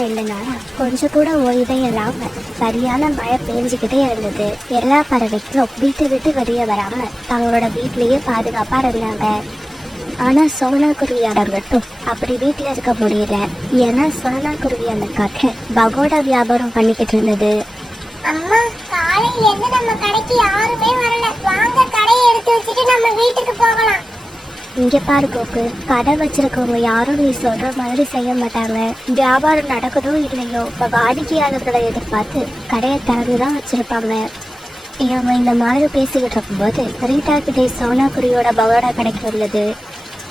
2 நாளா கொஞ்சம் கூட ஓய்வே இல்லாம சரியான மழை பெஞ்சுக்கிட்டே இருந்தது. எல்லா பறவைகளும் வீட்டை விட்டு வெளியே வராம தங்களோட வீட்லயே பாதுகாப்பா இருந்தாங்க. ஆனா சோனா குருவியாட மட்டும் அப்படி வீட்டுல இருக்க முடியல. ஏன்னா சோனா குருவி அந்த காட்டுல பகோடா வியாபாரம் பண்ணிக்கிட்டு இருந்தது. அம்மா, காலையில இருந்து நம்ம கடைக்கு யாருமே வரல. வாங்க கடையை எடுத்து வச்சுட்டு நம்ம வீட்டுக்கு போகலாம். இங்க பாரு கோக்கு, கடை வச்சிருக்கவங்க யாரும் நீ சொல்ற மாதிரி செய்ய மாட்டாங்க. வியாபாரம் நடக்குதோ இல்லையோ வாடிக்கையாளர்களை எதிர்பார்த்து கடையை திறந்துதான் வச்சிருப்பாங்க. இவங்க இந்த மாதிரி பேசிக்கிட்டு இருக்கும்போது ரீட்டா கிட்டே சோனா குருவியோட பகோடா கடைக்கு வந்தது.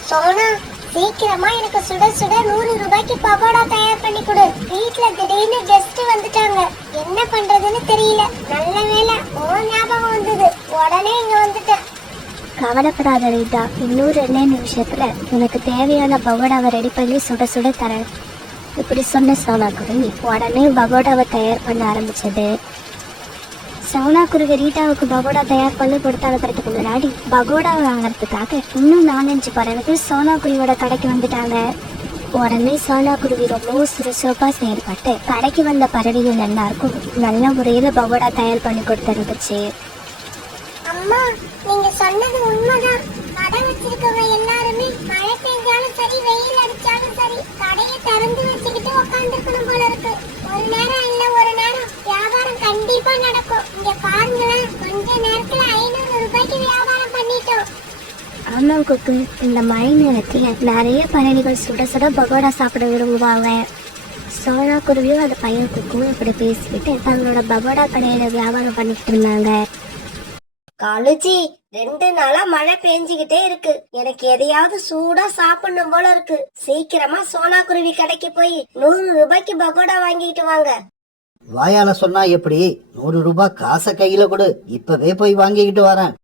சோனா, சீக்கிரமா எனக்கு சுட சுட 100 ரூபாய்க்கு பகோடா தயார் பண்ணி கொடு. வீட்ல திடீர்னு கெஸ்ட் வந்துட்டாங்க. என்ன பண்றதுன்னு தெரியல. நல்ல வேளை ஓ ஞாபகம் வந்தது. உடனே இங்க வந்துட்டேன். கவலைப்படாத ரீட்டா, இன்னும் 2 நிமிஷத்துல உனக்கு தேவையான பகோடாவை ரெடி பண்ணி சுட சுட தரேன். இப்படி சொன்ன சோனா குருவி உடனே பகோடாவை தயார் பண்ண ஆரம்பிச்சது. சோனா குருவி ரீட்டாவுக்கு பகோடா தயார் பண்ணி கொடுத்து அனுப்புறதுக்கு முன்னாடி பகோடா வாங்கறதுக்காக இன்னும் 4-5 பறவைகள் சோனா குருவியோட கடைக்கு வந்துட்டாங்க. உடனே சோனா குருவி ரொம்பவும் சுறுசுறுப்பா செயல்பட்டு கடைக்கு வந்த பறவைகள் எல்லாருக்கும் நல்ல முறையில பகோடா தயார் பண்ணி கொடுத்து அனுப்பிச்சு. அம்மா, நீங்க சொன்னது உண்மைதான். கடை வச்சிருக்கவங்க எல்லாருமே மழை பெஞ்சாலும் சரி, வெயில் அடிச்சாலும் சரி, கடையை திறந்து வச்சுக்கிட்டு உட்காந்துருக்கணும் போல இருக்கு. ஒரு நேரம் இல்ல ஒரு நேரம் வியாபாரம் கண்டிப்பா நடக்கும். இங்க பாருங்களேன், கொஞ்ச நேரத்துல 500 ரூபாய்க்கு வியாபாரம் பண்ணிட்டோம். ஆமா குக்கு, இந்த மழை நேரத்துல நிறைய பறவைகள் சுட சுட பகோடா சாப்பிட விரும்புவாங்க. சோனா குருவியும் அந்த பையன் குக்கும் இப்படி பேசிக்கிட்டு தங்களோட பகோடா கடையில வியாபாரம் பண்ணிக்கிட்டு இருந்தாங்க. காலுஜி, 2 நாளா மழை பெஞ்சுக்கிட்டே இருக்கு. எனக்கு எதையாவது சூடா சாப்பிடணும் போல இருக்கு. சீக்கிரமா சோனா குருவி கடைக்கு போய் 100 ரூபாய்க்கு பகோடா வாங்கிட்டு வாங்க. வாயால சொன்னா எப்படி? 100 ரூபாய் காசை கையில கொடு, இப்பவே போய் வாங்கிக்கிட்டு வரேன்.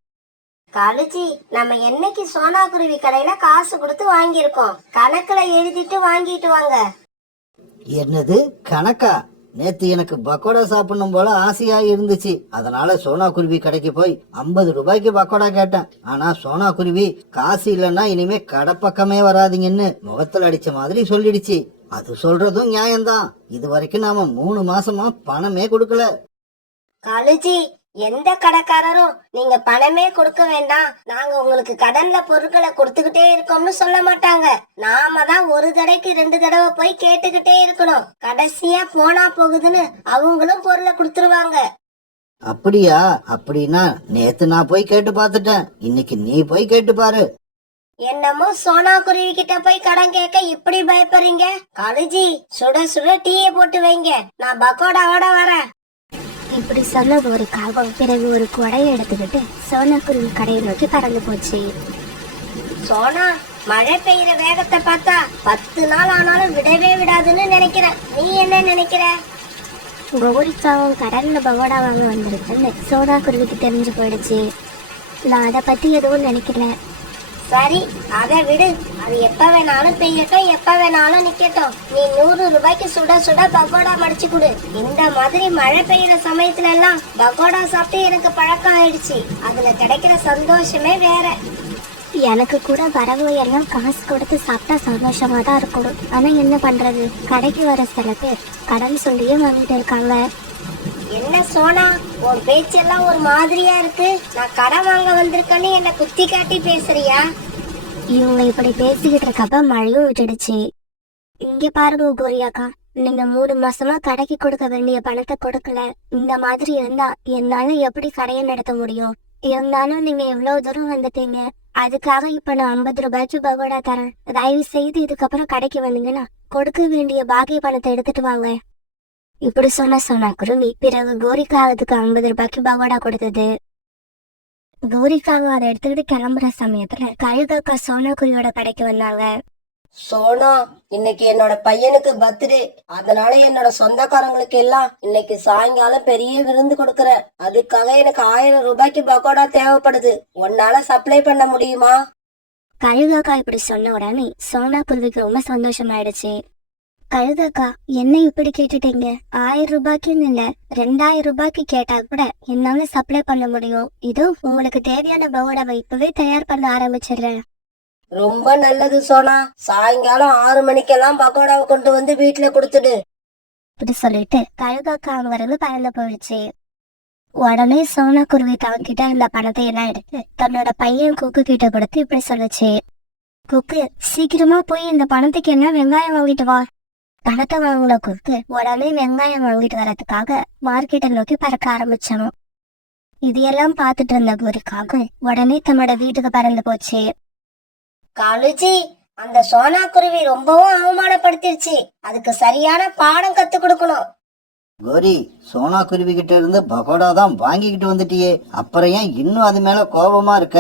காலுஜி, நம்ம என்னைக்கு சோனா குருவி கடையில காசு கொடுத்து வாங்கியிருக்கோம்? கணக்குல எழுதிட்டு வாங்கிட்டு வாங்க. என்னது கணக்கா? நேத்து எனக்கு பக்கோடா சாப்பிடணும் போல ஆசையா இருந்துச்சு. அதனால சோனா குருவி கடைக்கு போய் 50 ரூபாய்க்கு பக்கோடா கேட்டேன். ஆனா சோனா குருவி காசு இல்லைன்னா இனிமே கடை பக்கமே வராதிங்கன்னு முகத்துல அடிச்ச மாதிரி சொல்லிடுச்சு. அது சொல்றதும் நியாயம்தான். இது வரைக்கும் நாம 3 மாசமா பணமே கொடுக்கல. காலுஜி, எந்த கடைக்காரரும் நீங்க பணமே கொடுக்க வேண்டாம், நாங்க உங்களுக்கு கடன்ல பொருட்களை கொடுத்துக்கிட்டே இருக்கோம்னு சொல்ல மாட்டாங்க. நாம தான் ஒரு தடவைக்கு 2 தடவை போய் கேட்டுக்கிட்டே இருக்கணும். கடைசியா போனா போகுதுன்னு அவங்களும் பொருளை கொடுத்துருவாங்க. அப்படியா? அப்படின்னா நேத்து நான் போய் கேட்டு பாத்துட்டேன். இன்னைக்கு நீ போய் கேட்டு பாரு. என்னமோ சோனா குருவி கிட்ட போய் கடன் கேட்க இப்படி பயப்படுறீங்க? காலுஜி, சுட சுட டீயை போட்டு வைங்க, நான் பக்கோடாவோட வரேன். இப்படி சொன்ன ஒரு காகம் பிறகு ஒரு கொடையை எடுத்துக்கிட்டு சோனா குருவி கடையை நோக்கி பறந்து போச்சு. சோனா, மழை பெய்யற வேகத்தை பார்த்தா 10 நாள் ஆனாலும் விடவே விடாதுன்னு நினைக்கிறேன். நீ என்ன நினைக்கிற? கௌரிக்காவும் கடல்ல பகோடா வாங்க வந்திருக்குன்னு சோனா குருவிக்கு தெரிஞ்சு போயிடுச்சு. நான் அதை பத்தி எதுவும் நினைக்கல. சரி, அதை விடு. அது எப்ப வேணாலும் பெய்யட்டும், எப்ப வேணாலும் நிக்கட்டும். நீ 100 ரூபாய்க்கு சுட சுட பகோடா மடிச்சு கொடு. இந்த மாதிரி மழை பெய்யற சமயத்துல எல்லாம் பகோடா சாப்பிட்டு எனக்கு பழக்கம் ஆயிடுச்சு. அதுல கிடைக்கிற சந்தோஷமே வேற. எனக்கு கூட வரவு எல்லாம் காசு கொடுத்து சாப்பிட்டா சந்தோஷமா தான் இருக்கணும். ஆனா என்ன பண்றது, கடைக்கு வர சில பேர் கடன் சொல்லியே வாங்கிட்டு இருக்காங்க. என்ன சோனா, உன் பேச்செல்லாம் ஒரு மாதிரியா இருக்கு. நான் கடன் வாங்க வந்திருக்கேன்னு என்ன குத்தி காட்டி பேசுறியா? இவங்க இப்படி பேசிக்கிட்டு இருக்கப்ப மழையும் விட்டுடுச்சு. இங்க பாருங்க கோரியாக்கா, நீங்க 3 மாசமா கடைக்கு கொடுக்க வேண்டிய பணத்தை கொடுக்கல. இந்த மாதிரி இருந்தா என்னால எப்படி கடையை நடத்த முடியும்? இருந்தாலும் நீங்க எவ்வளவு தூரம் வந்துட்டீங்க. அதுக்காக இப்ப நான் 50 ரூபாய்க்கு பகோடா தரேன். தயவு செய்து இதுக்கப்புறம் கடைக்கு வந்தீங்கன்னா கொடுக்க வேண்டிய பாக்கி பணத்தை எடுத்துட்டு வாங்க. இப்படி சொன்ன சோனா குருவி பிறகு கோரிக்காகத்துக்கு 50 ரூபாய்க்கு பகோடா கொடுத்தது. கோரிக்காக அதை எடுத்துக்கிட்டு கிளம்புற சமயத்துல கழுகக்கா சோனா குருவியோட கடைக்கு வந்தாங்க. சோனா, இன்னைக்கு என்னோட பையனுக்கு பர்த்டே. அதனால என்னோட சொந்தக்காரங்களுக்கு எல்லாம் இன்னைக்கு சாயங்காலம் பெரிய விருந்து கொடுக்கறேன். அதுக்காக எனக்கு 1000 ரூபாய்க்கு பகோடா தேவைப்படுது. உன்னால சப்ளை பண்ண முடியுமா? கழுகக்கா இப்படி சொன்ன உடனே சோனா குருவிக்கு ரொம்ப சந்தோஷமாயிடுச்சு. கழுதக்கா, என்ன இப்படி கேட்டுட்டீங்க? 1000 ரூபாய்க்குன்னு இல்ல, 2000 ரூபாய்க்கு கேட்டா கூட என்னால சப்ளை பண்ண முடியும். இதோ உங்களுக்கு தேவையான பகோடாவை இப்பவே தயார் பண்ண ஆரம்பிச்சிடுறேன். ரொம்ப நல்லது சோனா. சாயங்காலம் 6 மணிக்கெல்லாம் பகோடாவை கொண்டு வந்து வீட்டுல கொடுத்துடு. இப்படி சொல்லிட்டு கழுகாக்கா அங்க இருந்து பறந்து போயிடுச்சு. உடனே சோனா குருவி தங்கிட்ட இந்த பணத்தை எல்லாம் எடுத்து தன்னோட பையன் குக்கு கிட்ட கொடுத்து இப்படி சொல்லுச்சு. குக்கு, சீக்கிரமா போய் இந்த பணத்துக்கு என்ன வெங்காயம் வாங்கிட்டு வா. பணத்தை வாங்கின குக்கு உடனே வெங்காயம் வாங்கிட்டு வர்றதுக்காக மார்க்கெட்டை நோக்கி பறக்க ஆரம்பிச்சான். இதையெல்லாம் பார்த்துட்டு இருந்த குருக்காக உடனே தன்னோட வீட்டுக்கு பறந்து போச்சு. காலுஜி, அந்த சோனா குருவி ரொம்பவும் அவமானப்படுத்திருச்சு. அதுக்கு சரியான பாடம் கத்து கொடுக்கணும். கோரி, சோனா குருவி கிட்ட இருந்து பகோடா தான் வாங்கிக்கிட்டு வந்துட்டியே, அப்புறம் ஏன் இன்னும் அது மேல கோபமா இருக்க?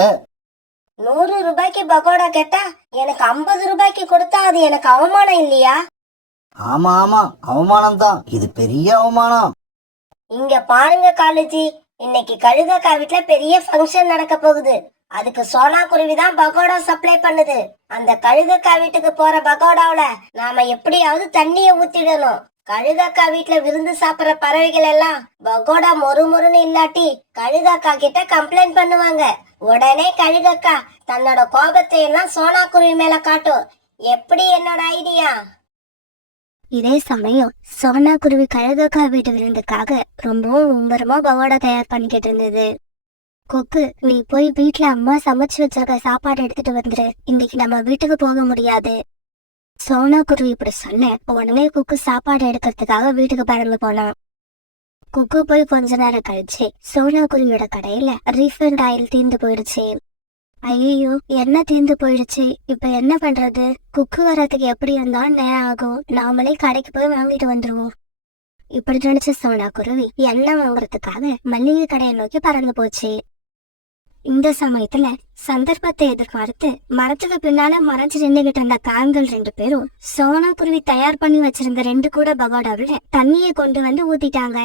100 ரூபாய்க்கு பகோடா கேட்டா எனக்கு 50 ரூபாய்க்கு கொடுத்தா அது எனக்கு அவமானம் இல்லையா? ஆமா ஆமா, அவமானம் தான், இது பெரிய அவமானம். இங்க பாருங்க காலுஜி, இன்னைக்கு கழுகக்கா வீட்டுல பெரிய ஃபங்க்ஷன் நடக்க போகுது. அதுக்கு சோனா குருவி தான் பகோடா சப்ளை பண்ணுது. அந்த கழுகக்கா வீட்டுக்கு போற பகோடாவுல நாம எப்படியாவது தண்ணிய ஊத்திடணும். கழுகக்கா வீட்டுல விருந்து சாப்பிடுற பறவைகள் எல்லாம் பகோடா மொறுமொறுன்னு இல்லாட்டி கழுகக்கா கிட்ட கம்ப்ளைண்ட் பண்ணுவாங்க. உடனே கழுகக்கா தன்னோட கோபத்தை எல்லாம் சோனா குருவி மேல காட்டும். எப்படி என்னோட ஐடியா? இதே சமயம் சோனா குருவி கழுகாக்கா வீட்டு விருந்துக்காக ரொம்பவும் மும்பரமா பகோடா தயார் பண்ணிக்கிட்டு இருந்தது. கொக்கு, நீ போய் வீட்டுல அம்மா சமைச்சு வச்சிருக்க சாப்பாடு எடுத்துட்டு வந்துரு, இன்னைக்கு நம்ம வீட்டுக்கு போக முடியாது. சோனா குருவி இப்படி சொன்ன உடனே குக்கு சாப்பாடு எடுக்கிறதுக்காக வீட்டுக்கு பறந்து போனான். குக்கு போய் கொஞ்ச நேரம் கழிச்சு சோனா குருவியோட கடையில ரீஃபண்ட் ஆயில் தீர்ந்து போயிடுச்சு. ஐயோ, என்ன தீர்ந்து போயிடுச்சு, இப்ப என்ன பண்றது? குக்கு வர்றதுக்கு எப்படி இருந்தாலும் நேரம் ஆகும், நாமளே கடைக்கு போய் வாங்கிட்டு வந்துருவோம். இப்படி நினைச்ச சோனா குருவி எண்ணெய் வாங்குறதுக்காக மல்லிகை கடையை நோக்கி பறந்து போச்சு. இந்த சமயத்துல சந்தர்ப்பத்தை எதிர்பார்த்து மரத்துக்கு பின்னால மறைஞ்சு நின்றுகிட்டு இருந்த காங்கள் 2 பேரும் சோனா குருவி தயார் பண்ணி வச்சிருந்த 2 கூட பகோடாவில தண்ணியை கொண்டு வந்து ஊத்திட்டாங்க.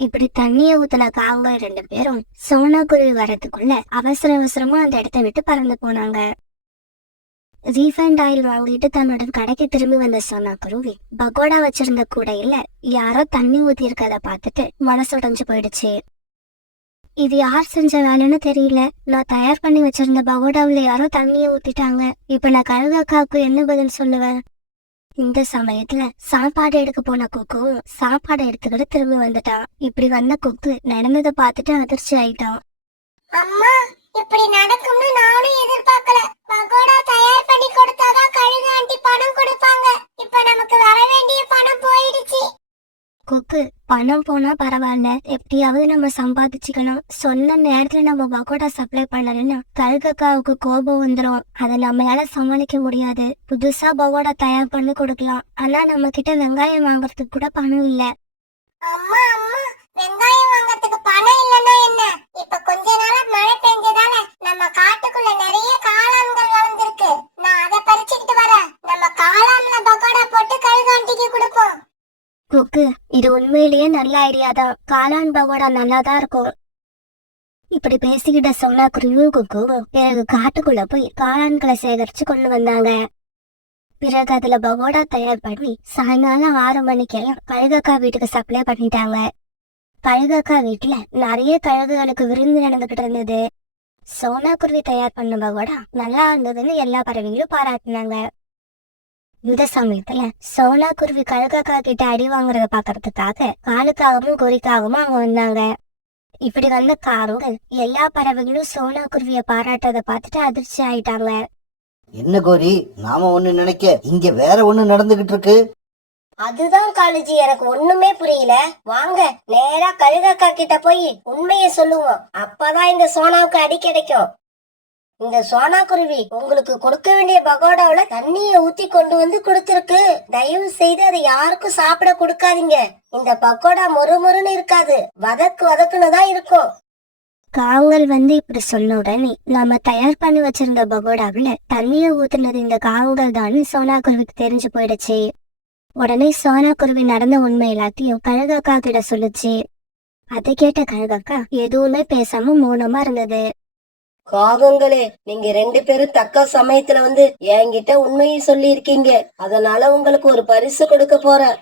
இப்படி தண்ணிய ஊத்தின காங்கள் 2 பேரும் சோனா குருவி வர்றதுக்குள்ள அவசர அவசரமா அந்த இடத்த விட்டு பறந்து போனாங்க. ரீஃபண்ட் ஆயில் வாங்கிட்டு தன்னோட கடைக்கு திரும்பி வந்த சோனா குருவி பகோடா வச்சிருந்த கூடையில யாரோ தண்ணி ஊத்தி இருக்கத பார்த்துட்டு மனசுடைஞ்சு போயிடுச்சு. இது யார் செஞ்ச வேலைன்னு தெரியல, நான் தயார் பண்ணி வச்சிருந்த பகோடாவில யாரோ தண்ணியை ஊத்திட்டாங்க, இப்ப நான் கழுகாக்காவுக்கு என்ன பதில் சொல்லுவேன்? இந்த சமயத்துல சாப்பாடு எடுக்க போன குக்கும் சாப்பாடு எடுத்துக்கிட்டு திரும்பி வந்துட்டான். இப்படி வந்த குக்கு நடந்ததை பார்த்துட்டு அதிர்ச்சி ஆயிட்டான். அம்மா, இப்படி நடக்கும்னு நானும் எதிர்பார்க்கல. பகோடா தயார் பண்ணி கொடுத்தாதான் கழுகு ஆண்டி பணம் கொடுப்பாங்க. இப்ப நமக்கு வர வேண்டிய பணம் போயிடுச்சு. குக்கு, பணம் போனா பரவாயில்ல, எப்படியாவது நம்ம சம்பாதிச்சுக்கணும். சொன்ன நேரத்துல நம்ம பகோடா சப்ளை பண்ணலன்னா கழுகக்காவுக்கு கோபம் வந்துடும், அதை நம்மளால சமாளிக்க முடியாது. புதுசா பகோடா தயார் பண்ணி கொடுக்கலாம், ஆனா நம்ம கிட்ட வெங்காயம் வாங்குறதுக்கு கூட பணம் இல்ல. அம்மா அம்மா, வெங்காயம் வாங்கறதுக்கு பணம் இல்லன்னா என்ன? இப்ப கொஞ்ச நாளா மழை பெஞ்சதால நம்ம காட்டுக்குள்ள நிறைய காளான்கள் வளர்ந்துருக்கு. நான் அதை பறிச்சுக்கிட்டு வரேன். நம்ம காளான்ல பகோடா போட்டு கழுகாண்டிக்கு கொடுப்போம். குக்கு, இது உண்மையிலேயே நல்ல ஐடியா தான், காளான் பகோடா நல்லாதான் இருக்கும். இப்படி பேசிக்கிட்ட சோனா குருவியும் குக்குவும் பிறகு காட்டுக்குள்ள போய் காளான்களை சேகரிச்சு கொண்டு வந்தாங்க. பிறகு அதுல பகோடா தயார் பண்ணி சாயங்காலம் 6 மணிக்கெல்லாம் கழுகக்கா வீட்டுக்கு சப்ளை பண்ணிட்டாங்க. கழுகக்கா வீட்டுல நிறைய கழுகுகளுக்கு விருந்து நடந்துகிட்டு இருந்தது. சோனா குருவி தயார் பண்ண பகோடா நல்லா இருந்ததுன்னு எல்லா பறவைகளும் பாராட்டினாங்க. இந்த சமயத்துல சோனா குருவி கழுகாக்கா கிட்ட அடி வாங்குறத பாக்குறதுக்காக காலுக்காகவும் குறிக்காகவும் அவங்க வந்தாங்க. இப்படி வந்த காருங்கள் எல்லா பறவைகளும் சோனா குருவிய பாராட்டத பார்த்துட்டு அதிர்ச்சி ஆயிட்டாங்க. என்ன கோரி, நாம ஒண்ணு நினைக்க இங்க வேற ஒண்ணு நடந்துகிட்டு இருக்கு. அதுதான் காலுஜி, எனக்கு ஒண்ணுமே புரியல. வாங்க நேரா கழுகக்கா கிட்ட போய் உண்மையை சொல்லுவோம், அப்பதான் இந்த சோனாவுக்கு அடி கிடைக்கும். இந்த சோனா குருவி உங்களுக்கு கொடுக்க வேண்டிய பகோடாவுல தண்ணிய ஊத்தி கொண்டு வந்து கொடுத்திருக்கு. தயவு செய்து அதை யாருக்கும் சாப்பிட கொடுக்காதீங்க. இந்த பகோடா மொறுமொறுன்னு இருக்காது, வதக்குன்னு தான் இருக்கும். காவல் வந்து இப்படி சொன்ன உடனே நாம தயார் பண்ணி வச்சிருந்த பகோடாவில தண்ணிய ஊத்துனது இந்த காவல் தான் சோனா குருவிக்கு தெரிஞ்சு போயிடுச்சு. உடனே சோனா குருவி நடந்த உண்மை எல்லாத்தையும் கழுகாக்கா கிட்ட சொல்லுச்சு. அதை கேட்ட கழுகாக்கா எதுவுமே பேசாம மௌனமா இருந்தது. காகங்களே, நீங்க 2 பேரும் தக்க சமயத்துல வந்து என்கிட்ட உண்மையை சொல்லி இருக்கீங்க, அதனால உங்களுக்கு ஒரு பரிசு கொடுக்க போறேன்.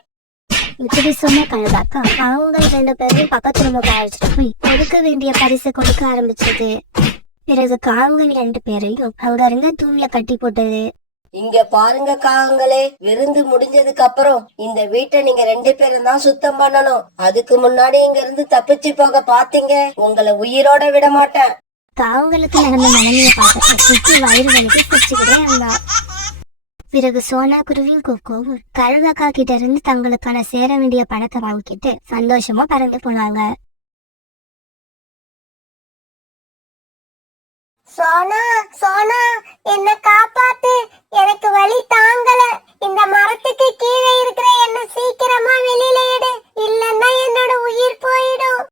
இப்படி சொன்ன கழுகாக்கா அவங்க 2 பேரும் பக்கத்துல அழைச்சிட்டு போய் கொடுக்க வேண்டிய பரிசு கொடுக்க ஆரம்பிச்சது. பிறகு காவங்கள் 2 பேரையும் அங்க இருந்த தூண்ல கட்டி போட்டது. இங்க பாருங்க காகங்களே, விருந்து முடிஞ்சதுக்கு அப்புறம் இந்த வீட்டை நீங்க 2 பேரும் தான் சுத்தம் பண்ணணும். அதுக்கு முன்னாடி இங்க இருந்து தப்பிச்சு போக பாத்தீங்க, உங்களை உயிரோட விட மாட்டேன். காவங்களுக்கு நடந்த நிலைமைய பார்த்து சுற்றி வயிறு வலிக்கு சிரிச்சுக்கிட்டே இருந்தா. பிறகு சோனா குருவியும் கொக்கோவும் கழுவக்கா கிட்ட இருந்து தங்களுக்கான சேர வேண்டிய பணத்தை வாங்கிக்கிட்டு சந்தோஷமா பறந்து போனாங்க. சோனா சோனா, என்ன காப்பாத்து, எனக்கு வலி தாங்கல. இந்த மரத்துக்கு கீழே இருக்கிற என்ன சீக்கிரமா வெளியில எடு, இல்லன்னா என்னோட உயிர் போயிடும்.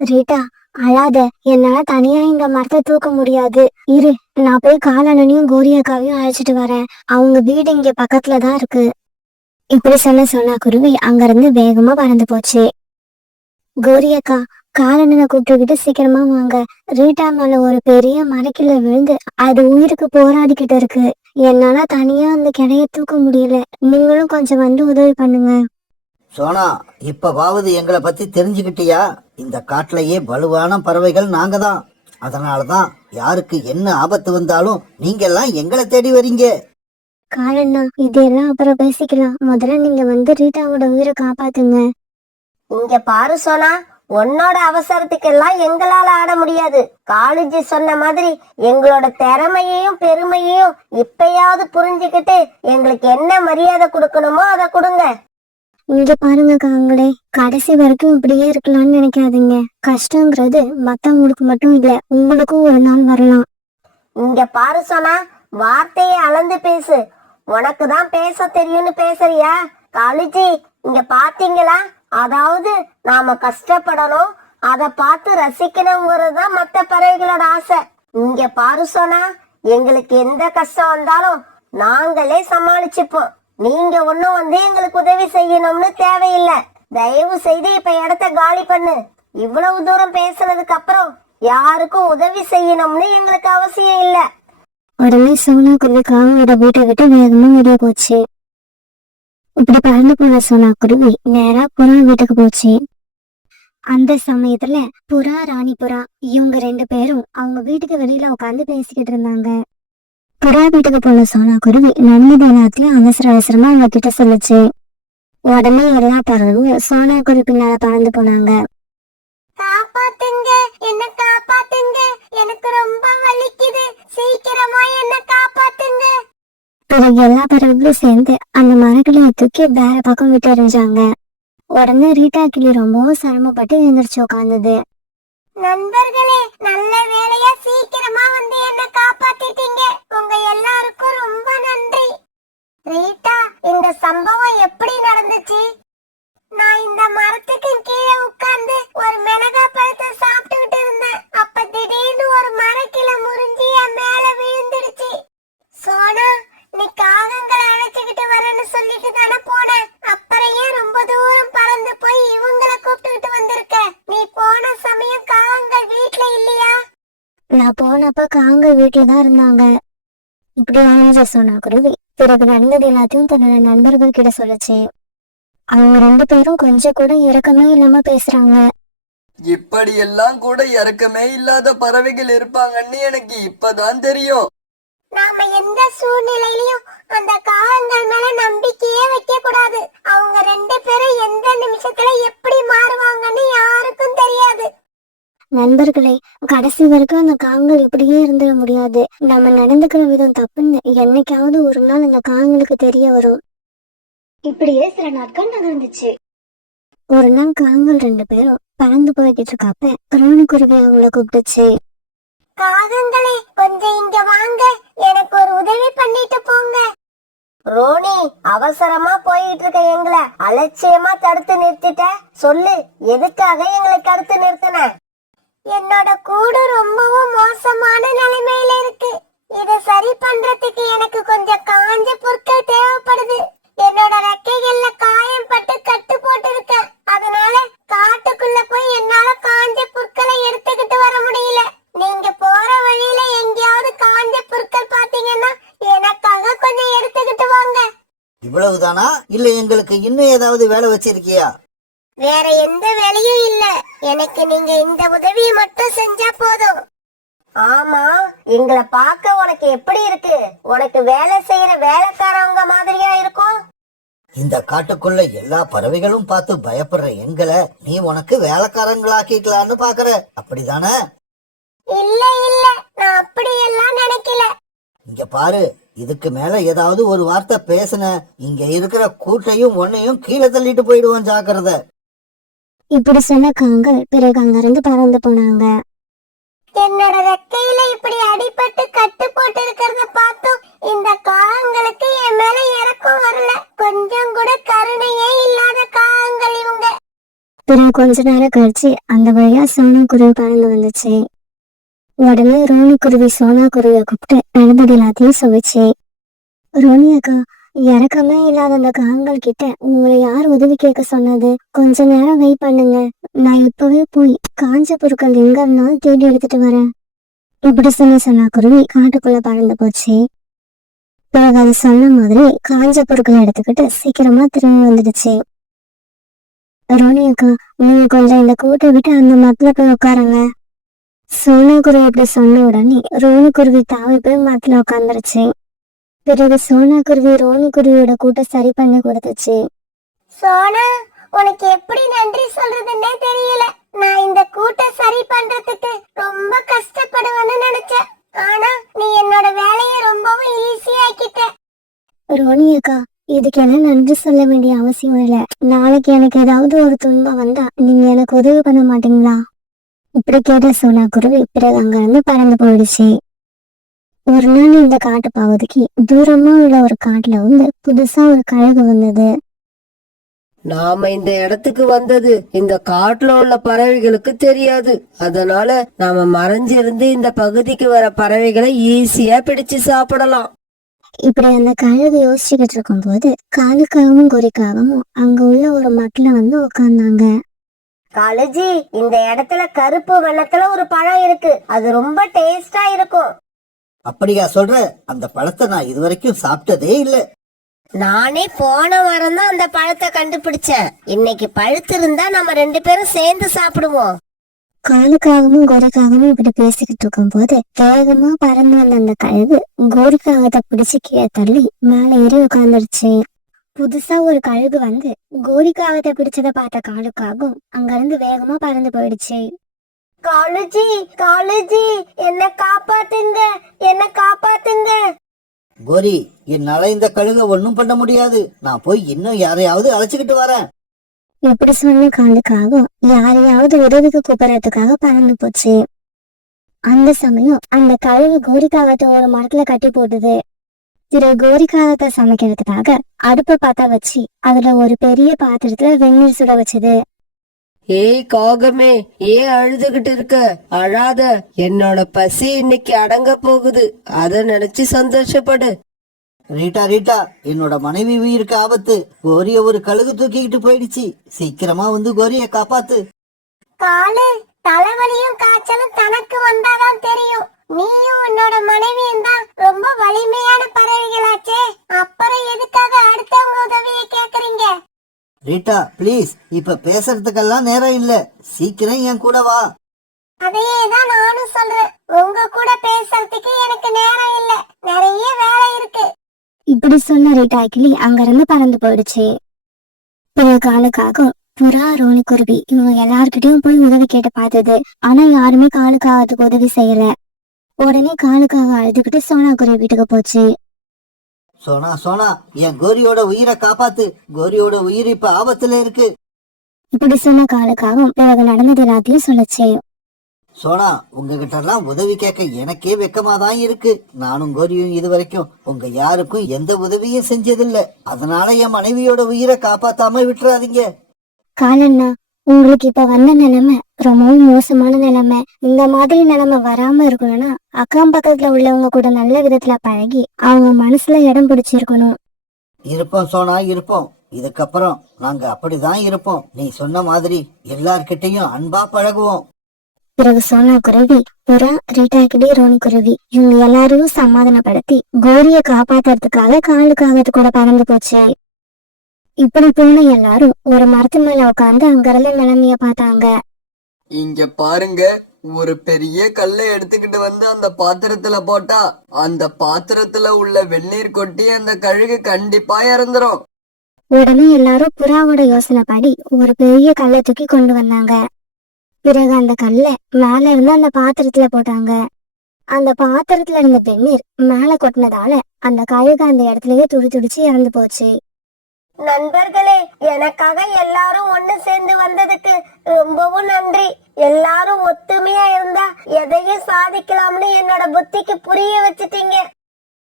ரீட்டா, அழாத, என்னால தனியா இந்த மரத்தை தூக்க முடியாது. இரு, நான் போய் காலனையும் கோரியக்காவையும் அழைச்சிட்டு வரேன். அவங்க வீடு இங்க பக்கத்துலதான் இருக்கு. இப்படி சொன்ன சோனா குருவி அங்கிருந்து வேகமா பறந்து போச்சு. கோரியக்கா, காலனை கூப்பிட்டுக்கிட்டு சீக்கிரமா வாங்க. ரீட்டா மேல ஒரு பெரிய மரக்கில விழுந்து அது உயிருக்கு போராடிக்கிட்டு இருக்கு. என்னால தனியா அந்த கிளைய தூக்க முடியல. நீங்களும் கொஞ்சம் வந்து உதவி பண்ணுங்க. சோனா, இப்பவாவது எங்களை பத்தி தெரிஞ்சுக்கிட்டியா? இந்த காட்டுலயே வலுவான பறவைகள் நாங்க தான். அதனாலதான் யாருக்கு என்ன ஆபத்து வந்தாலும் நீங்க எல்லாம் எங்களை தேடி வரீங்க. காலண்ணா, இதெல்லாம் அப்புறம் பேசிக்கலாம். முதல்ல நீங்க வந்து ரீட்டாவோட உயிரை காப்பாத்துங்க. இங்க பாரு சோனா, உன்னோட அவசரத்துக்கெல்லாம் எங்களால ஆட முடியாது. காலேஜி சொன்ன மாதிரி எங்களோட திறமையையும் பெருமையையும் இப்பயாவது புரிஞ்சுக்கிட்டு எங்களுக்கு என்ன மரியாதை கொடுக்கணுமோ அதை கொடுங்க. இங்க பாருங்க காங்களே, கடைசி வரைக்கும் இப்படியே இருக்கலாம்னு நினைக்காதீங்க. கஷ்டங்கிறது மத்தவங்களுக்கு மட்டும் இல்ல, உங்களுக்கும் ஒரு நாள் வரலாம். இங்க பாரு சோனா, வார்த்தையை அளந்து பேசு. உனக்கு தான் பேச தெரியும்னு பேசுறியா? காலேஜி, இங்க பாத்தீங்களா? அதாவது நாம கஷ்டப்படணும், அத பார்த்து ரசிக்கணுங்கிறதுதான் மத்த பறவைகளோட ஆசை. இங்க பாரு சோனா, எங்களுக்கு எந்த கஷ்டம் வந்தாலும் நாங்களே சமாளிச்சுப்போம். நீங்க ஒண்ணும் வந்து எங்களுக்கு உதவி செய்யணும்னு தேவையில்லை. தயவு செய்து இப்ப இடத்த காலி பண்ணு. இவ்வளவு தூரம் பேசுனதுக்கு அப்புறம் யாருக்கும் உதவி செய்யணும்னு எங்களுக்கு அவசியம் இல்ல. உடனே சோனா குருவி காவோட வீட்டை விட்டு வேகமா வெளியே போச்சு. இப்படி பறந்து போன சோனா குருவி நேரா புறா வீட்டுக்கு போச்சு. அந்த சமயத்துல புறா, ராணி புறா இவங்க 2 பேரும் அவங்க வீட்டுக்கு வெளியில உட்காந்து பேசிக்கிட்டு இருந்தாங்க. புறா வீட்டுக்கு போன சோனா குருவி நடந்தது எல்லாத்தையும் அவசரமா அவங்க கிட்ட சொல்லுச்சு. உடனே எல்லா பறவையும் சோனா குருவி பின்னால பறந்து போனாங்க. காப்பாத்துங்க, என்ன காப்பாத்துங்க, எனக்கு ரொம்ப வலிக்குது, சீக்கிரமா என்ன காப்பாத்துங்க. பிறகு எல்லா பறவைகளும் சேர்ந்து அந்த மரக்கிளையை தூக்கி வேற பக்கம் விட்டு எறிஞ்சாங்க. உடனே ரீட்டா கிளி ரொம்பவும் சிரமப்பட்டு எழுந்திரிச்சு உட்கார்ந்தது. நண்பர்களே, நல்ல வேலையா சீக்கிரமா வந்து என்ன காப்பாத்திட்டீங்க. உங்க எல்லாருக்கும் ரொம்ப நன்றி. ரீட்டா, இந்த சம்பவம் எப்படி நடந்துச்சு? நான் இந்த மரத்துக்கு கீழே உட்கார்ந்து ஒரு மிளகா பழத்தை சாப்பிட்டுக்கிட்டு இருந்தேன். அப்ப திடீர்னு ஒரு மரக்கிளை முறிஞ்சி என் மேல விழுந்துடுச்சு. சோனா, நீ காகங்களை அழைச்சுக்கிட்டு வரேன்னு சொல்லிட்டு தானே போன. அப்புறம் ஏன் ரொம்ப தூரம் பறந்து போய் இவங்களை கூப்பிட்டுக்கிட்டு வந்திருக்க? நீ போன சமயம் காகங்கள் வீட்டுல இல்லையா? நான் போனப்ப காங்கள் வீட்டுலதான் இருந்தாங்க. இப்படி அழிஞ்ச சோனா குருவி பிறகு நடந்தது எல்லாத்தையும் தன்னோட நண்பர்கள் கிட்ட சொல்லுச்சு. அவங்க 2 பேரும் கொஞ்சம் கூட இரக்கமே இல்லாம பேசுறாங்க. இப்படியெல்லாம் கூட இறக்கமே இல்லாத பறவைகள் இருப்பாங்கன்னு எனக்கு இப்பதான் தெரியும். நாம எந்த சூழ்நிலையிலயும் அந்த காகங்கள் மேல நம்பிக்கையே வைக்க கூடாது. அவங்க 2 பேரும் எந்த நிமிஷத்துல எப்படி மாறுவாங்கன்னு யாருக்கும் தெரியாது. நண்பர்களே, கடைசி வரைக்கும் அந்த காங்கள் இப்படியே இருந்துட முடியாது. நம்ம நடந்துக்கிற விதம் தப்புன்னு என்னைக்காவது ஒரு நாள் அந்த காங்களுக்கு தெரிய வரும். இப்படியே சில நாட்கள் நகர்ந்துச்சு. ஒரு நாள் காங்கள் 2 பேரும் பறந்து போய்கிட்டு இருக்கப்ப ராணி குருவி அவங்கள கூப்பிட்டுச்சு. காகங்களே, கொஞ்சம் இங்க வாங்க, எனக்கு ஒரு உதவி பண்ணிட்டு போங்க. ரோனி, அவசரமா போயிட்டு இருக்க எங்களை அலட்சியமா தடுத்து நிறுத்திட்ட. சொல்லு, எதுக்காக எங்களை தடுத்து நிறுத்தின? என்னோட கூடு ரொம்பவும் மோசமான நிலைமையில இருக்கு. இத சரி பண்றதுக்கு எனக்கு கொஞ்சம் காஞ்ச பொருட்கள் தேவைப்படுது. என்னோட ரெக்கைகள்ல காயம் பட்டு கட்டு போட்டு இருக்க. அதனால காட்டுக்குள்ள போய் என்னால காஞ்ச பொருட்களை எடுத்துக்கிட்டு வர முடியல. நீங்க போற வழியில எங்கேயாவது காஞ்ச பொருட்கள் பாத்தீங்கன்னா எனக்காக கொஞ்சம் எடுத்துக்கிட்டு வாங்க. இவ்வளவுதானா? இல்ல எங்களுக்கு இன்னும் ஏதாவது வேலை வச்சிருக்கியா? வேற எந்த வேலையும் இல்ல, எனக்கு நீங்க இந்த உதவியை மட்டும் செஞ்சா போதும். ஆமா, எங்களை பார்க்க உனக்கு எப்படி இருக்கு? உனக்கு வேலை செய்யற வேலைக்காரவங்க மாதிரியா இருக்கும்? இந்த காட்டுக்குள்ள எல்லா பறவைகளும் பார்த்து பயப்படுற எங்களை நீ உனக்கு வேலைக்காரங்களாக்கிக்கலான்னு பாக்குற, அப்படிதானே? இல்ல இல்ல, நான் அப்படியெல்லாம் நினைக்கல. இங்க பாரு, இதுக்கு மேல ஏதாவது ஒரு வார்த்தை பேசுன, இங்க இருக்கிற கூட்டையும் ஒன்னையும் கீழே தள்ளிட்டு போயிடுவோம், ஜாக்கிரதை. இப்படி சொன்ன காங்கள் பிறகு அங்கிருந்து பறந்து போனாங்க. என்னோட ரெக்கையில இப்படி அடிபட்டு கட்டு போட்டு இருக்கிறத பார்த்தும் இந்த காகங்களுக்கு என் மேல இறக்கம் வரல. கொஞ்சம் கூட கருணையே இல்லாத காகங்கள் இவங்க. பிறகு கொஞ்ச நேரம் கழிச்சு அந்த வழியா சோனா குருவி பறந்து வந்துச்சு. உடனே ரோனி குருவி சோனா குருவியை கூப்பிட்டு நடந்தது எல்லாத்தையும் சொல்லிச்சு. ரோனி அக்கா, இறக்கமே இல்லாத அந்த காகங்கள் கிட்ட உங்களை யார் உதவி கேட்க சொன்னது? கொஞ்ச நேரம் வெயிட் பண்ணுங்க, நான் இப்பவே போய் காஞ்ச பொருட்கள் எங்க இருந்தாலும் தேடி எடுத்துட்டு வரேன். இப்படி சொன்ன குருவி காட்டுக்குள்ள பறந்து போச்சு. பிறகு அது சொன்ன மாதிரி காஞ்ச பொருட்களை எடுத்துக்கிட்டு சீக்கிரமா திரும்பி வந்துடுச்சு. ரோனி அக்கா, நீங்க கொஞ்சம் இந்த கூட்டை விட்டு அந்த மரத்துல போய் உட்காருங்க. சோனா குருவி அப்படி சொன்ன உடனே ரோனி குருவி தாவி போய் மரத்துல உட்காந்துருச்சு. பிறகு சோனா குருவி ரோனி குருவியோட கூட்டை சரி பண்ணி கொடுத்துச்சு. சோனா, உனக்கு எப்படி நன்றி சொல்றதுன்னே தெரியல. நான் இந்த கூட்டை சரி பண்றதுக்கு ரொம்ப கஷ்டப்படுவேன்னு நினைச்சேன். ஆனா நீ என்னோட வேலையை ரொம்பவும் ஈஸியாக்கிட்ட. ரோனி அக்கா, இதுக்கு என்ன நன்றி சொல்ல வேண்டிய அவசியம் இல்ல. நாளைக்கு எனக்கு ஏதாவது ஒரு துன்பம் வந்தா நீங்க எனக்கு உதவி பண்ண மாட்டீங்களா? இப்படி கேட்ட சோனா குருவி பிறகு அங்க இருந்து பறந்து போயிடுச்சு. ஒரு நாள் இந்த காட்டு பகுதிக்கு தூரமா உள்ள ஒரு காட்டுல வந்து புதுசா ஒரு கழுகு வந்தது. நாம இந்த இடத்துக்கு வந்தது இந்த காட்டுல உள்ள பறவைகளுக்கு தெரியாது. அதனால நாம மறைஞ்சிருந்து இந்த பகுதிக்கு வர பறவைகளை ஈஸியா பிடிச்சு சாப்பிடலாம். இப்படி அந்த கழுகு யோசிச்சுக்கிட்டு இருக்கும் போது காலுக்காகவும் குறிக்காகவும் அங்க உள்ள ஒரு மட்டில வந்து உட்கார்ந்தாங்க. காலுஜி, இந்த இடத்துல கருப்பு வெள்ளத்துல ஒரு பழம் இருக்கு, அது ரொம்ப டேஸ்டா இருக்கும். அப்படியா சொல்ற? அந்த பழத்தை நான் இதுவரைக்கும் சாப்பிட்டதே இல்ல. நானே போன வாரம் தான் அந்த பழத்தை கண்டுபிடிச்சேன். இன்னைக்கு பழுத்து இருந்தா நம்ம 2 பேரும் சேர்ந்து சாப்பிடுவோம். காலுக்காகவும் கோரிக்காகவும் இப்படி பேசிக்கிட்டு இருக்கும் போது வேகமா பறந்து வந்த அந்த கழுகு கோரிக்காகத்தை பிடிச்சு கீழே தள்ளி மேல ஏறி உட்கார்ந்துருச்சு. புதுசா ஒரு கழுகு வந்து கோரிக்காகத்தை பிடிச்சதை பார்த்த காலுக்காகவும் அங்க இருந்து வேகமா பறந்து போயிடுச்சு. காலுஜி, காலுஜி, என்ன காப்பாத்துங்க, என்ன காப்பாத்துங்க. கோரி, என்னால இந்த கழுக ஒண்ணும் பண்ண முடியாது. நான் போய் இன்னும் யாரையாவது அழைச்சுக்கிட்டு வரேன். எப்படி சொன்ன காலுக்காகவும் யாரையாவது உதவிக்கு கூப்பிடறதுக்காக பறந்து போச்சு. அந்த சமயம் அந்த கழுகு கோரிக்காகத்தை ஒரு மரத்துல கட்டி போட்டுது. திரு கோரிக்காகத்தை சமைக்கிறதுக்காக அடுப்பை பத்த வச்சு அதுல ஒரு பெரிய பாத்திரத்துல வெந்நீர் சுட வச்சது. ஏய் காகமே, ஏன் அழுதுகிட்டு இருக்க? அழாத, என்னோட பசி இன்னைக்கு அடங்க போகுது. அத நினைச்சு சந்தோஷப்படு. ரீட்டா ரீட்டா, என்னோட மனைவி உயிருக்கு ஆபத்து. கோரிய ஒரு கழுகு தூக்கிக்கிட்டு போயிடுச்சு. சீக்கிரமா வந்து கோரிய காப்பாத்து. காலு, தலைவலியும் காய்ச்சலும் தனக்கு வந்தாதான் தெரியும். நீயும் உன்னோட மனைவியும் தான் ரொம்ப வலிமையான பறவைகளாச்சே. அப்புறம் எதுக்காக அடுத்தவங்க உதவியை கேக்குறீங்க? ரீட்டா ப்ளீஸ், இப்ப பேசுறதுக்கெல்லாம் நேரம் இல்ல. சீக்கிரம் என் கூட வா. அதையே தான் நானும் சொல்றேன். உங்க கூட பேசுறதுக்கு எனக்கு நேரம் இல்ல, நிறைய வேலை இருக்கு. இப்படி சொன்ன ரீட்டா கிளி அங்கிருந்து பறந்து போயிடுச்சு. பிறகு காலுக்காகவும் புறா ரோனி குருவி இவங்க எல்லார்கிட்டயும் போய் உதவி கேட்டு பார்த்தது. ஆனா யாருமே காலுக்காகத்துக்கு உதவி செய்யல. உடனே காலுக்காக அழுதுகிட்டு சோனா குருவி வீட்டுக்கு போச்சு. சோனா சோனா, என் கோரியோட உயிரை காப்பாத்து. கோரியோட உயிர் இப்ப ஆபத்துல இருக்கு. இப்படி சொன்ன காலுக்காகவும் பிறகு நடந்தது எல்லாத்தையும் சொல்லுச்சு. சோனா, உங்ககிட்ட எல்லாம் உதவி கேட்க எனக்கே வெக்கமாதான் இருக்கு. நானும் கோரியும் இதுவரைக்கும் உங்க யாருக்கும் எந்த உதவியும் செஞ்சதில்ல. அதனால என் மனைவியோட உயிரை காப்பாத்தாம விட்டுறாதீங்க. காலண்ணா, உங்களுக்கு இப்ப வந்த நிலைமை ரொம்பவும் மோசமான நிலைமை. இந்த மாதிரி நிலைமை வராம இருக்கணும்னா அக்கம் பக்கத்துல உள்ளவங்க கூட நல்ல விதத்துல பழகி அவங்க மனசுல இடம் பிடிச்சிருக்கணும். இருப்போம் சோனா, இருப்போம். இதுக்கப்புறம் நாங்க அப்படிதான் இருப்போம். நீ சொன்ன மாதிரி எல்லார்கிட்டையும் அன்பா பழகுவோம். பிறகு சோனா குருவி, புறா, ரீட்டா கிளி, ரோனி குருவி இவங்க எல்லாரையும் சமாதானப்படுத்தி கோரிய காப்பாத்துறதுக்காக காலுக்காகத்து கூட பறந்து போச்சு. இப்படி போன எல்லாரும் ஒரு மரத்து மேல உட்கார்ந்து அங்க இருந்த நிலைமைய பார்த்தாங்க. இங்க பாருங்க, ஒரு பெரிய கல்லை எடுத்துக்கிட்டு வந்து அந்த பாத்திரத்துல போட்டா அந்த பாத்திரத்துல உள்ள வெந்நீர் கொட்டி அந்த கழுகு கண்டிப்பா இறந்துரும். உடனே எல்லாரும் புறாவோட யோசனைப்படி ஒரு பெரிய கல்லை தூக்கி கொண்டு வந்தாங்க. பிறகு அந்த கல்லை மேல இருந்து அந்த பாத்திரத்துல போட்டாங்க. அந்த பாத்திரத்துல இருந்த வெந்நீர் மேல கொட்டினதால அந்த கழுகு அந்த இடத்துலயே துடிச்சு இறந்து போச்சு. நண்பர்களே, எனக்காக எல்லாரும் ஒண்ணு சேர்ந்து வந்ததுக்கு ரொம்பவும் நன்றி. எல்லாரும் ஒத்துமையா இருந்தா எதையும் சாதிக்கலாம்னு என்னோட புத்திக்கு புரிய வச்சுட்டீங்க.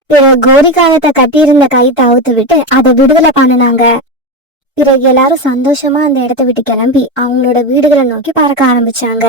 பிறகு கோரிக்காயத்தை கட்டியிருந்த கயித்தை அவுத்து விட்டு அதை விடுதலை பண்ணினாங்க. பிறகு எல்லாரும் சந்தோஷமா அந்த இடத்த விட்டு கிளம்பி அவங்களோட வீடுகளை நோக்கி பறக்க ஆரம்பிச்சாங்க.